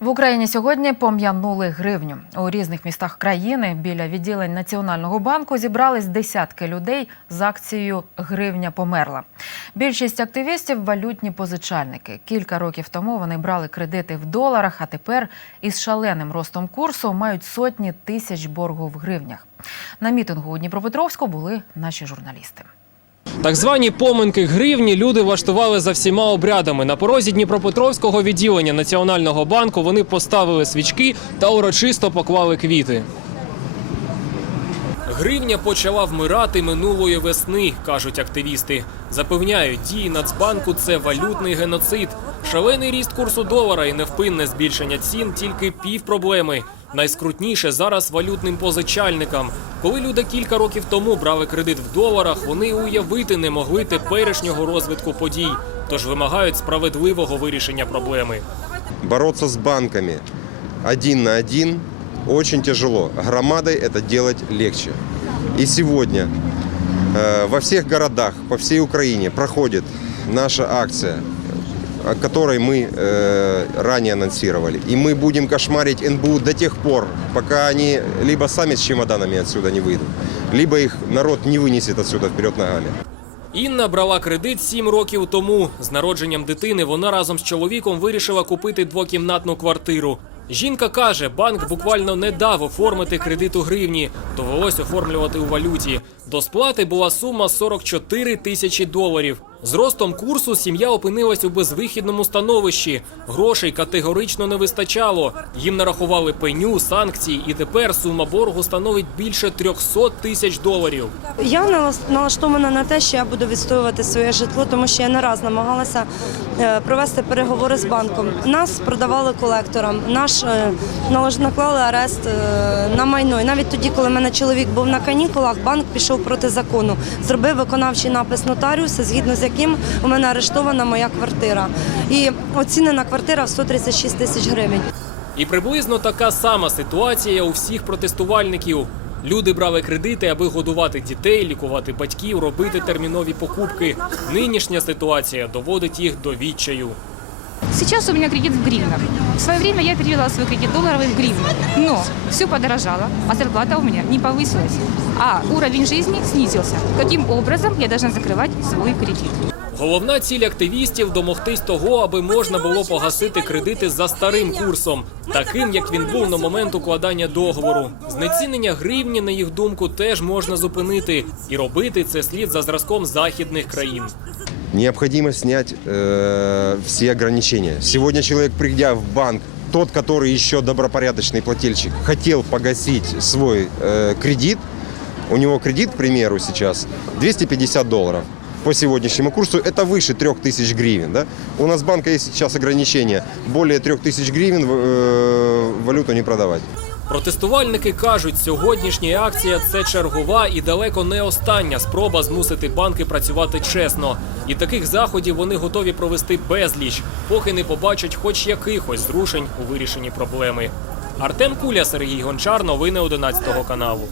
В Україні сьогодні пом'янули гривню. У різних містах країни біля відділень Національного банку зібрались десятки людей з акцією Гривня померла. Більшість активістів валютні позичальники. Кілька років тому вони брали кредити в доларах, а тепер із шаленим ростом курсу мають сотні тисяч боргу в гривнях. На мітингу у Дніпропетровську були наші журналісти. Так звані поминки гривні люди влаштували за всіма обрядами. На порозі Дніпропетровського відділення Національного банку вони поставили свічки та урочисто поклали квіти. Гривня почала вмирати минулої весни, кажуть активісти. Запевняють, дії Нацбанку це валютний геноцид. Шалений ріст курсу долара і невпинне збільшення цін тільки пів проблеми. Найскрутніше зараз валютним позичальникам. Коли люди кілька років тому брали кредит в доларах, вони уявити не могли теперішнього розвитку подій, тож вимагають справедливого вирішення проблеми. Бороться с банками один на один очень тяжело. Громадой это делать легче. И сегодня э, во всех городах по всей Украине проходит наша акция, о которой мы э, ранее анонсировали. И мы будем кошмарить НБУ до тех пор, пока они либо сами с чемоданами отсюда не выйдут, либо их народ не вынесет отсюда вперед ногами. Інна брала кредит сім років тому. З народженням дитини вона разом з чоловіком вирішила купити двокімнатну квартиру. Жінка каже, банк буквально не дав оформити кредит у гривні, довелось оформлювати у валюті. До сплати була сума 44 тисячі доларів. З ростом курсу сім'я опинилась у безвихідному становищі. Грошей категорично не вистачало. Їм нарахували пеню, санкції, і тепер сума боргу становить більше 300 тисяч доларів. Я налаш- налаштована на те, що я буду відстоювати своє житло, тому що я не раз намагалася е, провести переговори з банком. Нас продавали колекторам, наш е, наклали арест е, на майно. І навіть тоді, коли мене чоловік був на канікулах, банк пішов проти закону, зробив виконавчий напис нотаріуса, згідно з яким у мене арештована моя квартира. І оцінена квартира в 136 тисяч гривень. І приблизно така сама ситуація у всіх протестувальників. Люди брали кредити, аби годувати дітей, лікувати батьків, робити термінові покупки. Нинішня ситуація доводить їх до відчаю. Сейчас у меня кредит в гривнах. В свое время я перевела свой кредит долларовый в гривны. Но все подорожало, а зарплата у меня не повысилась. А уровень жизни снизился. Каким образом я должна закрывать свой кредит? Головна ціль активістів домогтись того, аби можна було погасити кредити за старим курсом, таким як він був на момент укладання договору. Знецінення гривні, на їх думку, теж можна зупинити, і робити це слід за зразком західних країн. Необходимо снять э, все ограничения. Сегодня человек, придя в банк, тот, который еще добропорядочный плательщик, хотел погасить свой э, кредит, у него кредит, к примеру, сейчас 250 долларов. По сегодняшнему курсу это выше 3000 гривен. Да? У нас банка есть сейчас ограничение. Более 3000 гривен э, валюту не продавать. Протестувальники кажуть, сьогоднішня акція це чергова і далеко не остання спроба змусити банки працювати чесно. І таких заходів вони готові провести безліч, поки не побачать хоч якихось зрушень у вирішенні проблеми. Артем Куля, Сергій Гончар, новини 11 каналу.